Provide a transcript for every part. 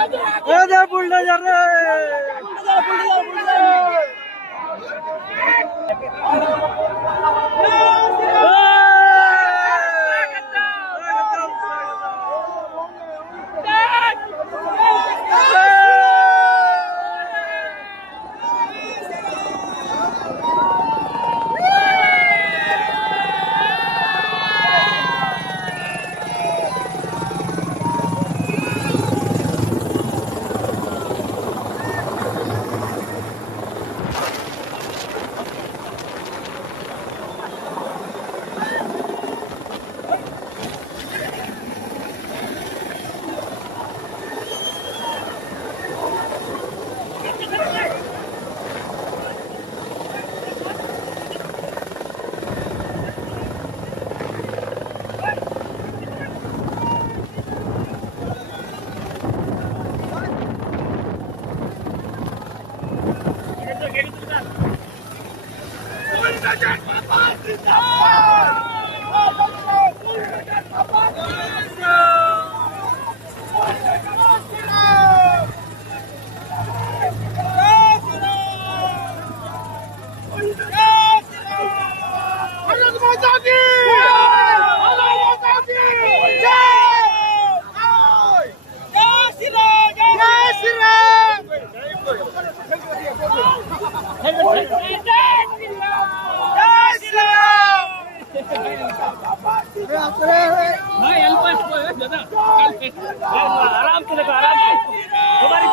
Bulldozer रे आराम से देखो आराम से तुम्हारी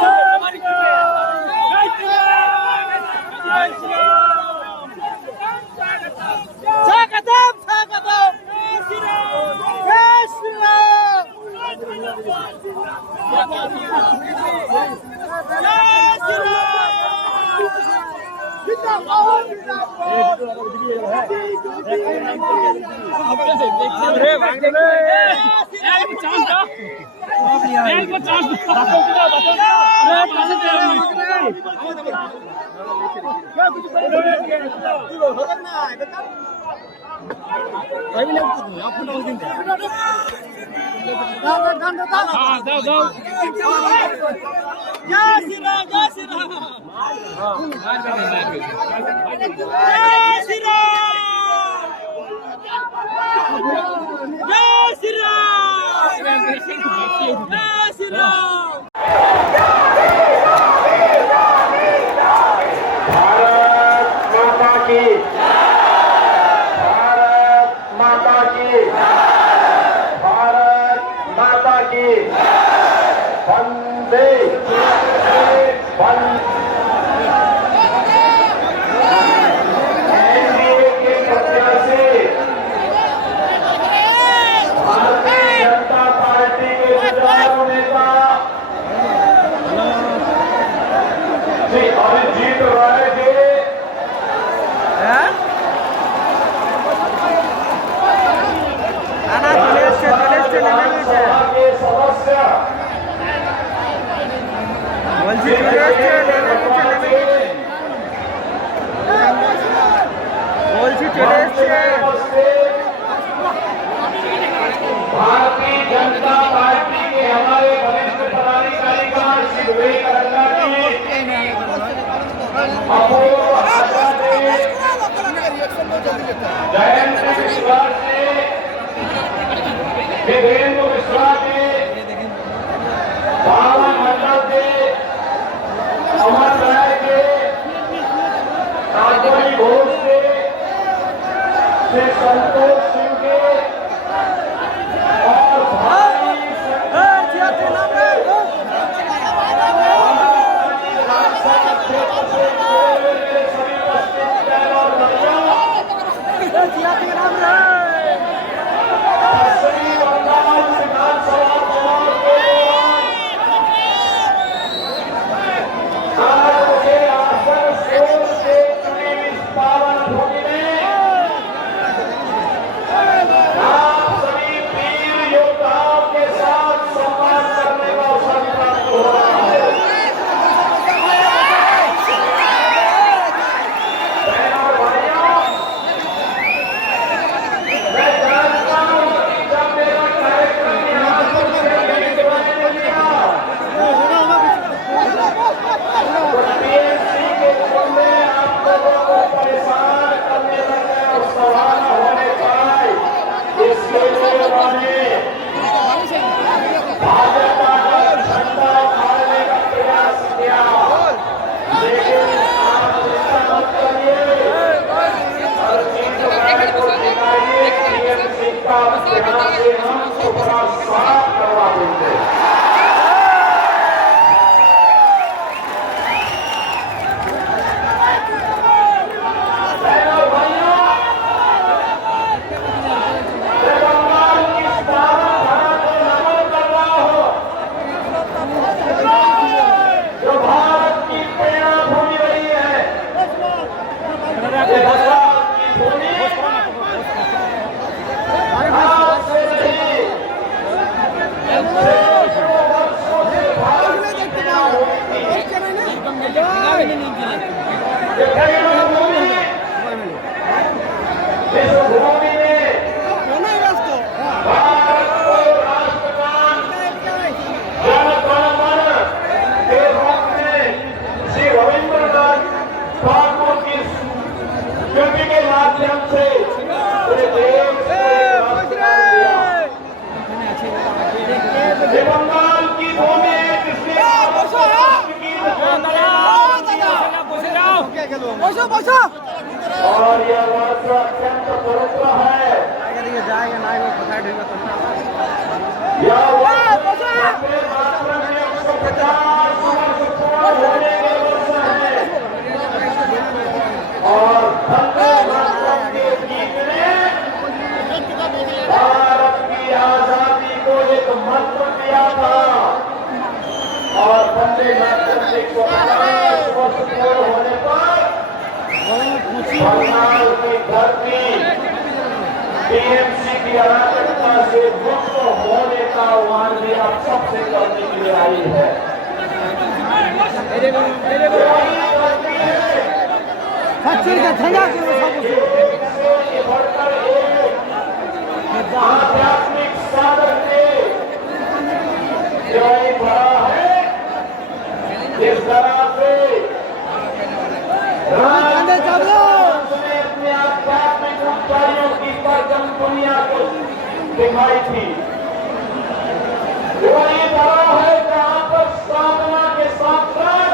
भारतीय जनता पार्टी के हमारे वरिष्ठ पदाधिकारीगण श्री अपूर्व जयंत विश्वास जी, विवेंद्र विश्वास जी, भावन मंडल जी, अमर राय जी, राजौरी घोष जी, श्री संतोष सिंह जी और भारतीय श्री बंगाल विधानसभा देने वाले भाजपा का झंडा उठाने का प्रयास किया, लेकिन आप चिंता मत करिए, हर चीज को दिखाइए, टीएमसी का यहाँ से हम सुपड़ा साफ करवा देंगे। बंगाल की भूमि और यह वर्ष अत्यंत पवित्र है। यह वर्ष 150 वर्ष पूर्ण होने के वर्ष है और वंदे मातरम के गीत ने भारत की आजादी को एक मंत्र दिया था और वंदे मातरम के 150 वर्ष पूर्ण होने पर बंगाल की धरती टीएमसी की अराजकता से मुक्त होने का आह्वान भी आप सबसे करने के लिए आई है। बढ़कर एक आध्यात्मिक साधन ने जो बड़ा है, इस तरह से अपने आध्यात्मिक ऊंचाइयों की परजम दुनिया को दिखाई थी। वही बड़ा है जहां पर साधना के साथ साथ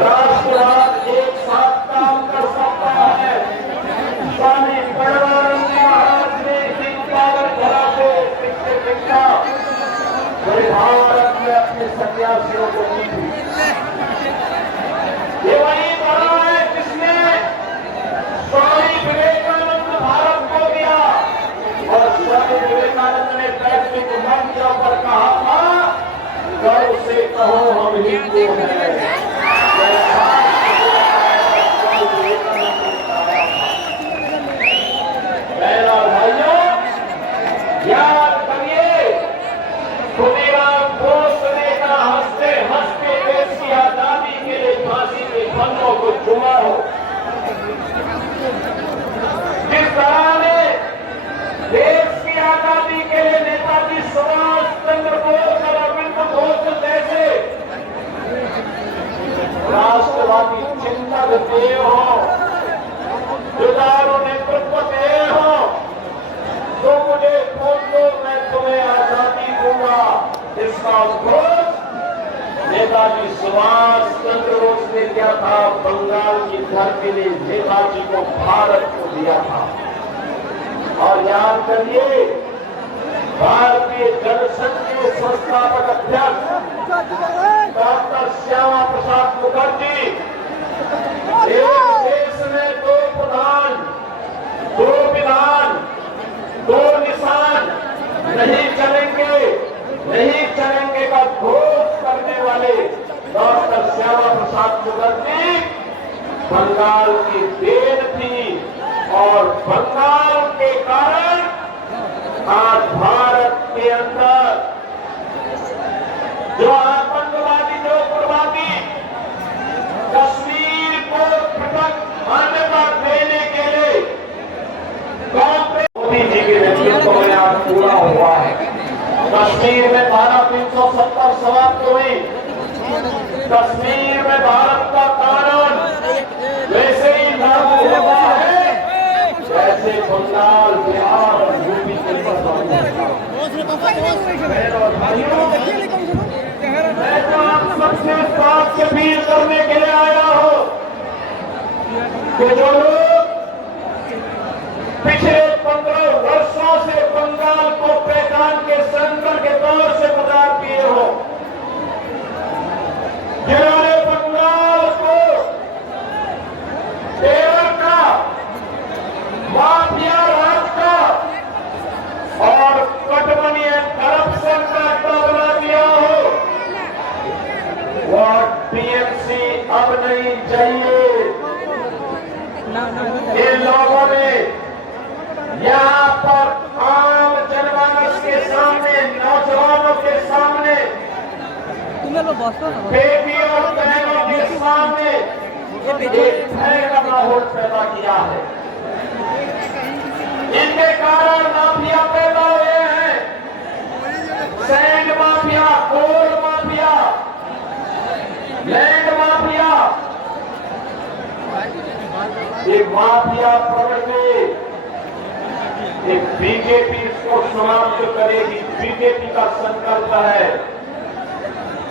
राष्ट्रवाद एक साथ काम कर सकता है। स्वामी गणवानंद महाराज ने धरा से शिक्षा भारत में अपने सन्यासियों को दी थी। ये वही बड़ा है जिसने स्वामी विवेकानंद भारत को दिया और स्वामी विवेकानंद ने वैश्विक मंचों पर कहा था, गर्व से कहो हम हिंदू हैं। बहनों और भाइयों, याद करिए, खुदीराम बोस ने कहा, हंसते हंसते देश की आजादी के लिए फांसी के फंदों को चुमा हो। जिस तरह ने देश की आजादी के लिए नेताजी सुभाष चंद्र बोस और अरविंद घोष जैसे राष्ट्रवादी चिंतक देव हो, जुझारू नेतृत्व देव हो, तो मुझे खोज दो, मैं तुम्हें आजादी दूंगा। इसका उद्घोष नेताजी सुभाष चंद्र बोस ने किया था, बंगाल की धरती ने नेताजी को भारत को दिया था। और याद करिए, भारतीय जनसंघ के संस्थापक अध्यक्ष डॉक्टर श्यामा प्रसाद मुखर्जी एक देश में दो प्रधान, दो विधान, दो निशान नहीं चलेंगे का घोष करने वाले डॉक्टर श्यामा प्रसाद मुखर्जी बंगाल की देन थी और बंगाल के कारण आज भारत के अंदर जो आतंकवादी, जो उग्रवादी कश्मीर को पृथक मान्यता देने के लिए कांग्रेस मोदी जी के नेतृत्व में आज पूरा हुआ है। कश्मीर में धारा 370 समाप्त हुई। कश्मीर में भारत का कानून वैसे ही लागू हुआ है जैसे बंगाल, बिहार और यूपी के आपसे अपील करने के लिए आया हूं कि जो लोग पिछले 15 वर्षों से बंगाल को पहचान के संकट के दौर से गुजार किए हो, जिन्होंने बंगाल को टेरर का, माफिया राज का और कटमनी एंड करप्शन का अड्डा बना दिया हो, वो टीएमसी अब नहीं चाहिए। इन लोगों ने यहाँ पर आम जनमानस के सामने, नौजवानों के सामने, बेटी और बहनों के सामने एक भय का माहौल पैदा किया है। इनके कारण माफिया पैदा हुए हैं, सैंड माफिया, कोल माफिया, लैंड माफिया। एक माफिया प्रवृत्ति, एक बीजेपी इसको समाप्त करेगी, बीजेपी का संकल्प है।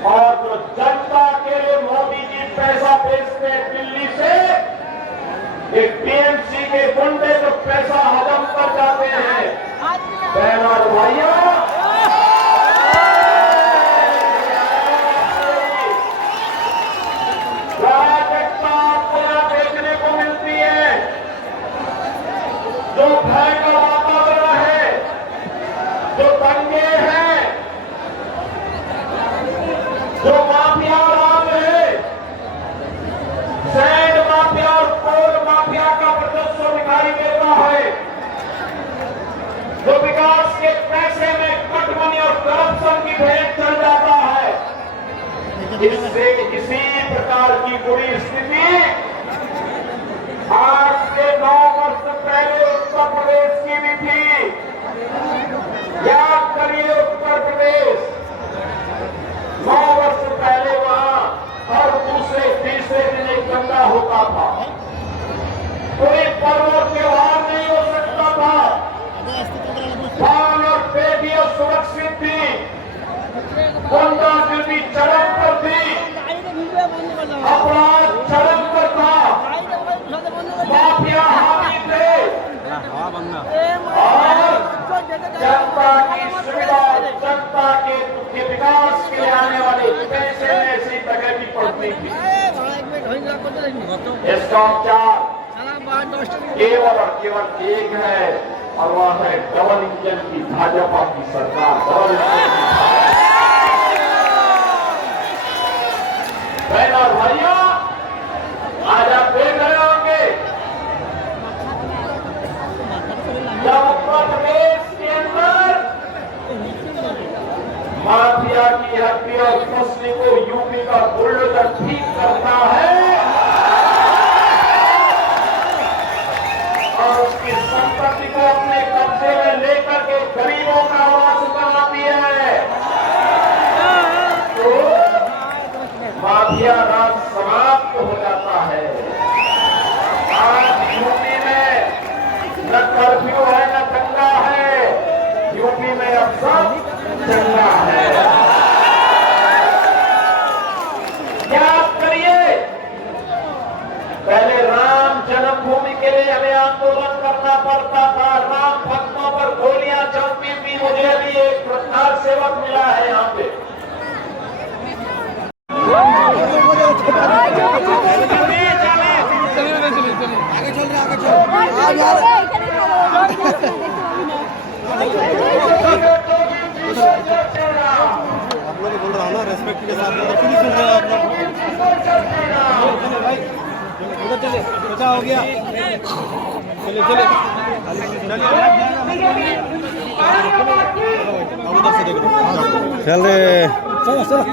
और जो जनता के लिए मोदी जी पैसा भेजते हैं दिल्ली से, एक टीएमसी के गुंडे जो पैसा हजम कर जाते हैं, बहनों और भाइयों, अराजकता आपको देखने को मिलती है। जो भय का वातावरण है, जो दंगे हैं, जो माफिया राज है, सैंड माफिया और कोल माफिया का वर्चस्व दिखाई देता है, जो विकास के पैसे में कटमनी और करप्शन की भेंट चल जाता है। इससे इसी प्रकार की बुरी स्थिति आज से 9 वर्ष पहले उत्तर प्रदेश की भी थी। याद करिए, उत्तर प्रदेश 9 वर्ष पहले वहां हर दूसरे तीसरे दिन एक दंगा होता था, कोई पर्व और त्योहार नहीं हो सकता था, धान और बेटियां सुरक्षित थी, गुंडागर्दी चरम पर थी, अपराध चरम पर था, माफिया हावी थे, और जनता की सुविधा, जनता के विकास के लिए आने वाले पैसे में ऐसी प्रगति पड़ती थी। इसका उपचार केवल और केवल एक है, और वह है डबल इंजन की भाजपा की सरकार। डबल बहनों और भाइयों, आज आप देख रहे होंगे जब उत्तर प्रदेश के अंदर माफिया की हड्डी और फसली को यूपी का बुलडोजर ठीक करता है और उसकी संपत्ति को अपने कब्जे में लेकर के गरीबों का आवास बनाती है, तो माफिया राज समाप्त हो जाता है। आज यूपी में न कर्फ्यू है, न दंगा है, यूपी में अब सब दंगा है। याद करिए, पहले राम जन्मभूमि के लिए हमें आंदोलन करना पड़ता था, राम भक्तों पर गोलियां चलती थी। मुझे भी एक प्रचार सेवक मिला है यहाँ पे। आप लोग बोल रहा हूँ ना, रेस्पेक्ट के साथ क्यों नहीं सुन रहे हो आप लोग? चले भाई, उधर चले, बचा हो गया, चले चले उधर से देख लो, चल रे, चलो चलो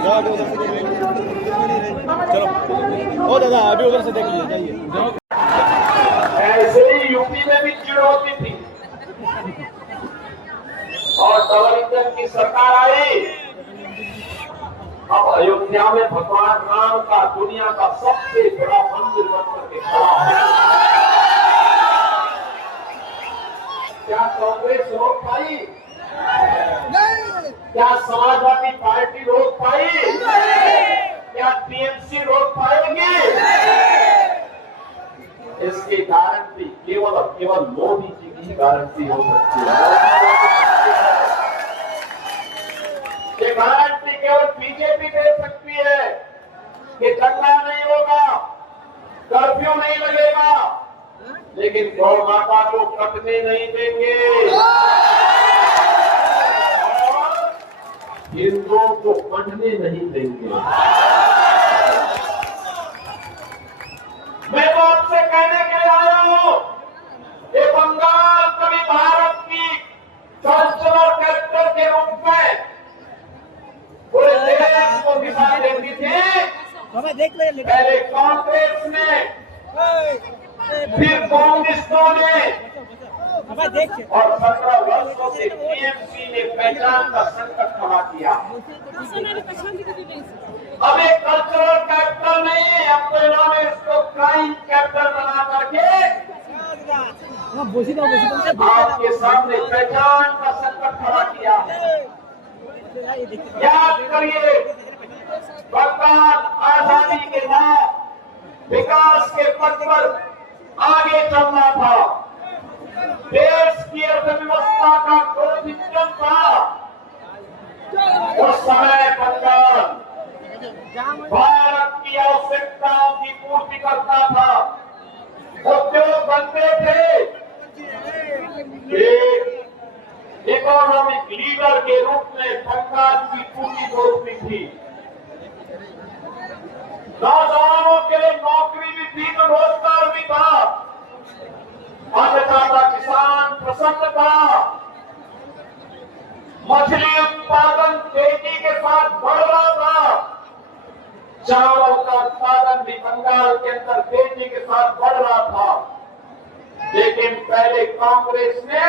चलो, ओ दादा अभी उधर से देख लीजिए, जाइए। ऐसे ही यूपी में भी चिड़ होती थी और डबल इंजन की सरकार आई। अब अयोध्या में भगवान राम का दुनिया का सबसे बड़ा मंदिर बनकर के खड़ा है। क्या कांग्रेस रोक पाई? क्या समाजवादी पार्टी रोक पाई? क्या टीएमसी रोक पाएगी? इसकी गारंटी केवल और केवल मोदी जी की गारंटी हो सकती है। ये गारंटी केवल बीजेपी दे सकती है कि दंगा नहीं होगा, कर्फ्यू नहीं लगेगा, लेकिन गौ माता को कटने नहीं देंगे और हिंदुओं को पढ़ने नहीं देंगे। मैं तो आपसे कहने के लिए आया हूं, ये बंगाल कभी भारत की कल्चरल कैपिटल के रूप में पूरे देश को दिशा देती थी। पहले कांग्रेस ने, फिर कांग्रेसियों ने और 17 वर्षों से टीएमसी ने पहचान का संकट खड़ा किया। अब एक कल्चरल कैपिटल नहीं, अब तो इन्होंने इसको क्राइम कैपिटल बना करके आपके सामने पहचान का संकट खड़ा किया। याद करिए, बंगाल आजादी के बाद विकास के पथ पर आगे चलना था। देश की अर्थव्यवस्था का ग्रोथ इंजन था। उस समय बंगाल भारत की आवश्यकताओं की पूर्ति करता था, उद्योग बनते थे, एक इकोनॉमिक लीडर के रूप में बंगाल की पूरी दोस्ती थी। नौजवानों के लिए नौकरी भी थी तो रोजगार भी था, अन्नदाता किसान प्रसन्न था, मछली उत्पादन तेजी के साथ बढ़ रहा था, चावल का उत्पादन भी बंगाल के अंदर तेजी के साथ बढ़ रहा था। लेकिन पहले कांग्रेस ने,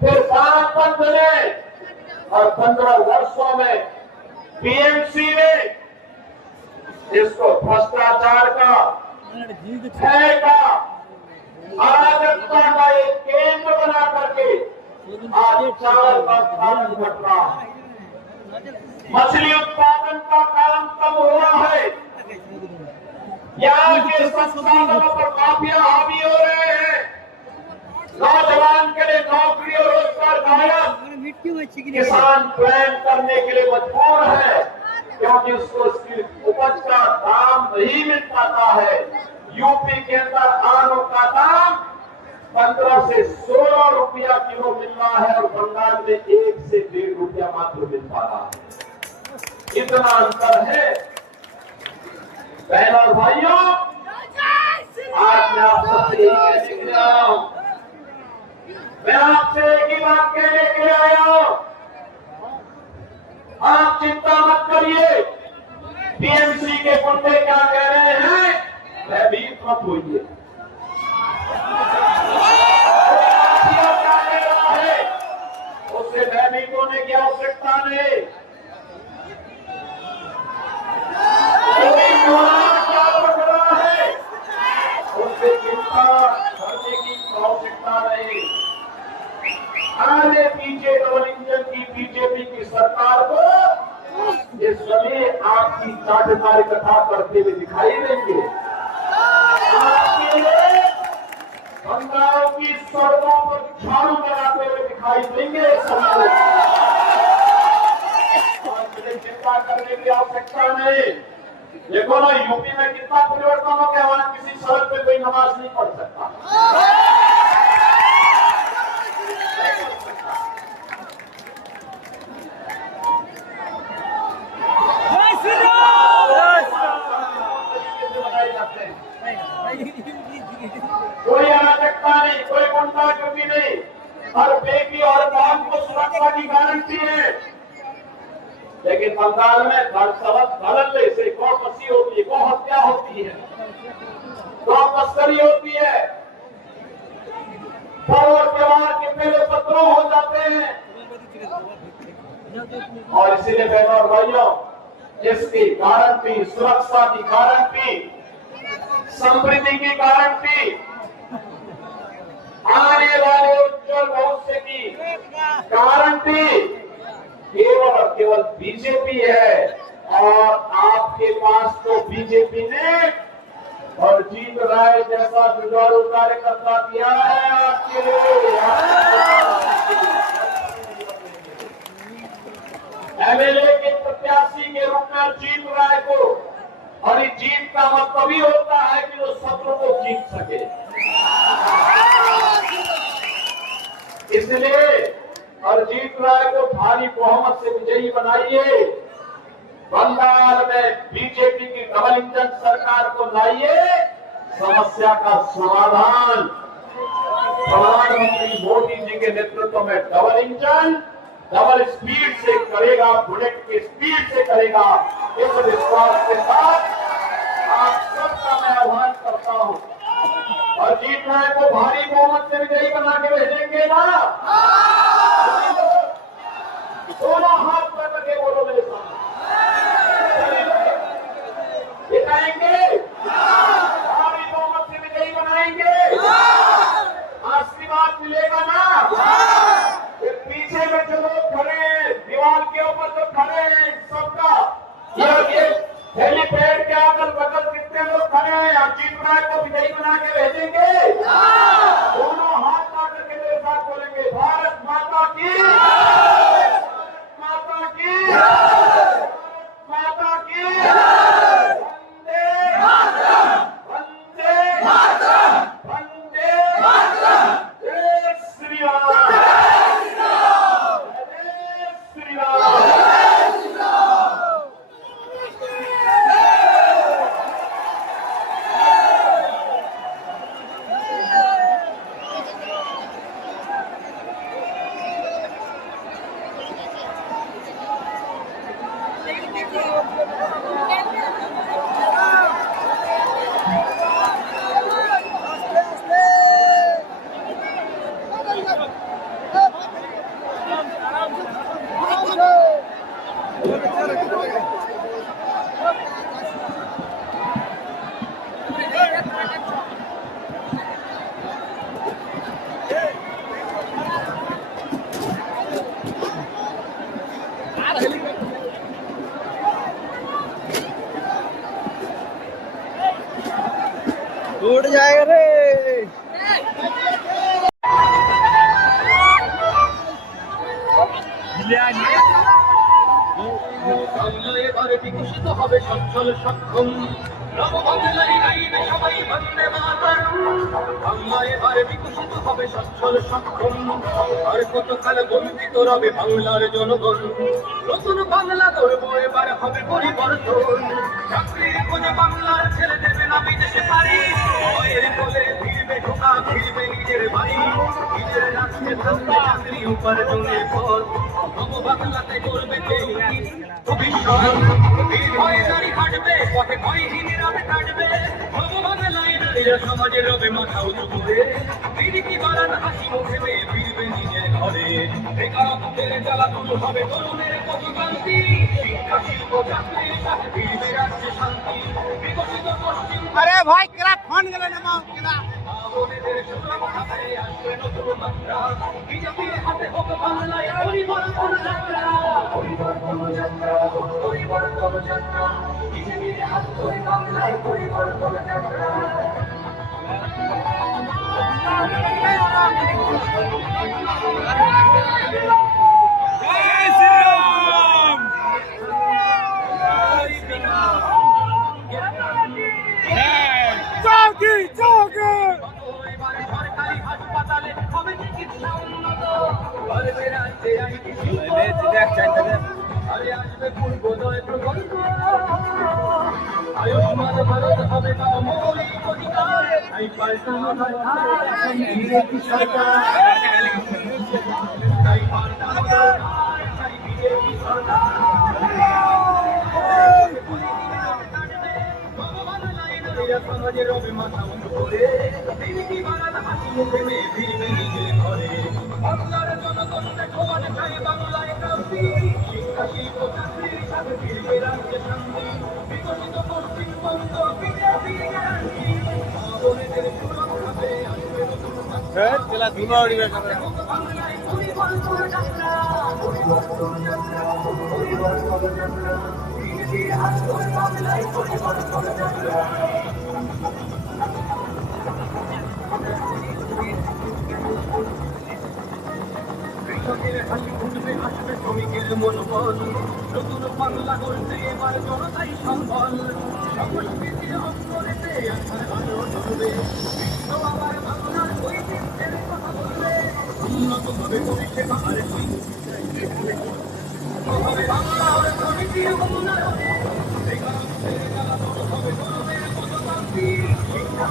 फिर वामपंथ ने और 15 वर्षों में टीएमसी ने इसको भ्रष्टाचार का, भय का, अराजकता का एक केंद्र बना करके आज चावल का उत्पादन घट रहा है, मछली उत्पादन का काम कम हुआ है, यहाँ के संसाधनों पर माफिया हावी हो रहे हैं, नौजवान के लिए नौकरी और रोजगार गायब, किसान प्लान करने के लिए मजबूर है क्योंकि उसको उसकी उपज का दाम नहीं मिल पाता है। यूपी के अंदर आलू का दाम 15 से 16 रुपया किलो मिल रहा है और बंगाल में 1 से 1.5 रुपया मात्र मिल पा रहा है। इतना अंतर है। बहनों और भाइयों, आज मैं आप सबसे यही कहने के लिए आया हूं, मैं आपसे एक ही बात कहने के लिए आया हूं, आप चिंता मत करिए। टीएमसी के गुंडे क्या कह रहे हैं, भयभीत मत होइए। क्या कह रहा है, उससे भयभीत होने की आवश्यकता नहीं। क्या बढ़ रहा है, उससे चिंता करने की आवश्यकता नहीं। आगे पीछे डबल इंजन की बीजेपी की सरकार को ये सभी आपकी चाटकारी कथा करते हुए दिखाई देंगे। आपके बंगाल की सड़कों पर झाड़ू लगाते हुए दिखाई देंगे। मुझे चिंता करने की आवश्यकता नहीं। देखो ना, यूपी में कितना परिवर्तन हो गया, वहां किसी सड़क पे कोई नमाज नहीं पढ़ सकता। कोई अराजकता नहीं, कोई गुंडागर्दी नहीं, हर बेटी और बहन को सुरक्षा की गारंटी है। लेकिन बंगाल में धड़ल्ले से गौ कसी होती है, गौ हत्या होती है, गौ तस्करी होती है, पर्व और त्योहार के पहले उपद्रव हो जाते हैं। और इसीलिए बहनों और भाइयों, इसकी गारंटी, सुरक्षा की गारंटी, समृद्धि की गारंटी, आने वाले उज्जवल भविष्य की गारंटी केवल और केवल बीजेपी है और आप आपके पास तो बीजेपी ने और जीत राय जैसा जुझारू कार्यकर्ता दिया है आपके लिए। एमएलए के प्रत्याशी के रूप में जीत राय को, और इस जीत का मतलब ही होता है कि वो सत्रों को जीत सके। इसलिए अरजीत राय को भारी बहुमत से विजयी बनाइए। बंगाल में बीजेपी की डबल इंजन सरकार को लाइए। समस्या का समाधान प्रधानमंत्री मोदी जी के नेतृत्व में डबल इंजन डबल स्पीड से करेगा, बुलेट की स्पीड से करेगा। इस विश्वास के साथ आप सबका मैं आह्वान करता हूं। अरजीत राय को भारी बहुमत से विजयी बना के भेजेंगे ना? दोनों हाथ पर करके बोलो मेरे सामने, ये कहेंगे भारी बहुमत से विजयी बनाएंगे, आशीर्वाद मिलेगा ना? ये पीछे में जो लोग खड़े हैं, दीवार के ऊपर जो खड़े हैं, सबका ये हेलीपैड के अगल बगल कितने लोग खड़े हैं, अरजीत राय को विजयी बना के भेजेंगे? दोनों हाथ ला करके मेरे साथ बोलेंगे, भारत माता की, भारत माता की, भारत माता की, वंदे वंदे वंदे जय श्री राम, जय श्री राम। टूट जाएगा रे। এবার বিকশিত হবে সচ্ছল সক্ষম নববাংলায় গাইবে সবাই বন্দে মাতরম। বাংলা এবার বিকশিত হবে সচ্ছল সক্ষম, আর কতকাল বঞ্চিত রবে বাংলার জনগণ। নতুন বাংলা গড়ব এবার হবে পরিবর্তন। চাকরির খোঁজে বাংলার ছেলে দেবে না বিদেশে পারি, ভয়ের কোলে ফিরবে ঢোকা, ফিরবে নিজের বাড়ি। নিজের রাষ্ট্রে থাকবে চাকরি উপার্জনের পর, নববাংলাতে করবে ভবিষ্যৎ। ভয়ে নারী হাঁটবে পথে, ভয়হীন রাবে কাটবে। নববাংলায় নারীরা সমাজে রবে মাথা উঁচু করে, দিদি বারান হাসি মুখে মেয়ে ফিরবে নিজের ঘরে। বেকারত্বের জ্বালা দূর হবে তরুণের প্রতিকান্তি, শিক্ষা শিল্প চাকরির সাথে ফিরবে রাজ্যে শান্তি। বিকশিত পশ্চিম अरे भाई केरा फोन गले ना मां केरा বোনেদের সুরক্ষায় আসবে নতুন মাত্রা। বিজেপির হাতে হোক বাংলায় পরিবর্তন যাত্রা, পরিবর্তন যাত্রা, পরিবর্তন যাত্রা। বিজেপির হাত ধরে বাংলায় পরিবর্তন যাত্রা। এবারে সরকারি হাসপাতালে হবে চিকিৎসা উন্নত, বলবে রাজ্যে আইটি শিল্প, আরে আসবে পূর্বোদয় প্রকল্প। আয়ুষ্মান ভারত হবে তাও মৌলিক অধিকার, তাই পাল্টানো দরকার বিজেপি সরকার, তাই পাল্টানো দরকার, তাই বিজেপি সরকার। সমাজে রবে মাথা উঁচু করে, দিদি বারান হাসি মুখে মেয়ে ফিরবে নিজের ঘরে। বাংলার জনগণ দেখো মানে চাই বাংলায় ক্রান্তি, শিক্ষা শিল্প চাকরির সাথে ফিরবে রাজ্যে শান্তি। বিকশিত পশ্চিমবঙ্গ বিজেপি গ্যারান্টি, বোনেদের সুরক্ষাতে আসবে নতুন মাত্রা। चला धुआं उड़ी गया বাংলায় পরিবর্তন যাত্রা, পরিবর্তন যাত্রা, পরিবর্তন যাত্রা। কৃষকের হাসি ফুটবে আসবে শ্রমিকের মনোবল নতুন বাংলা গড়তে এবার জনতাই সম্বল সংস্কৃতির অঙ্গনেতে আসার আলো জ্বলবে বিশ্ব আবার বাংলার ঐতিহ্যের কথা বলবে উন্নত হবে পরিষেবা আর হবে বাংলার প্রকৃতির উন্নয়ন হবে গৌরবের পদপ্রাপ্তি শিক্ষা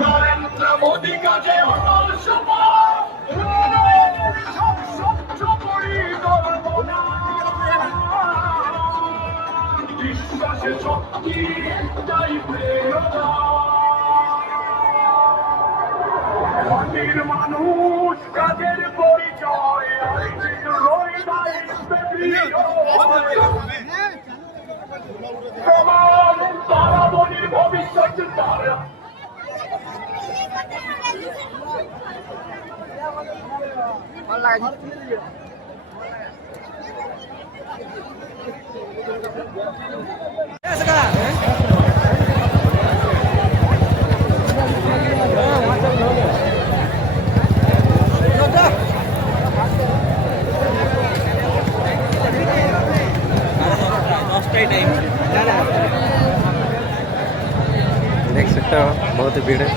নরেন্দ্র মোদী কাজে অটল শপথ বিশ্বাসে শক্তি একটাই প্রেরণা মাটির মানুষ কাজের পরিচয় সবার তারামণির ভবিষ্যৎ তারা देख सकते हो बहुत ही भीड़ है।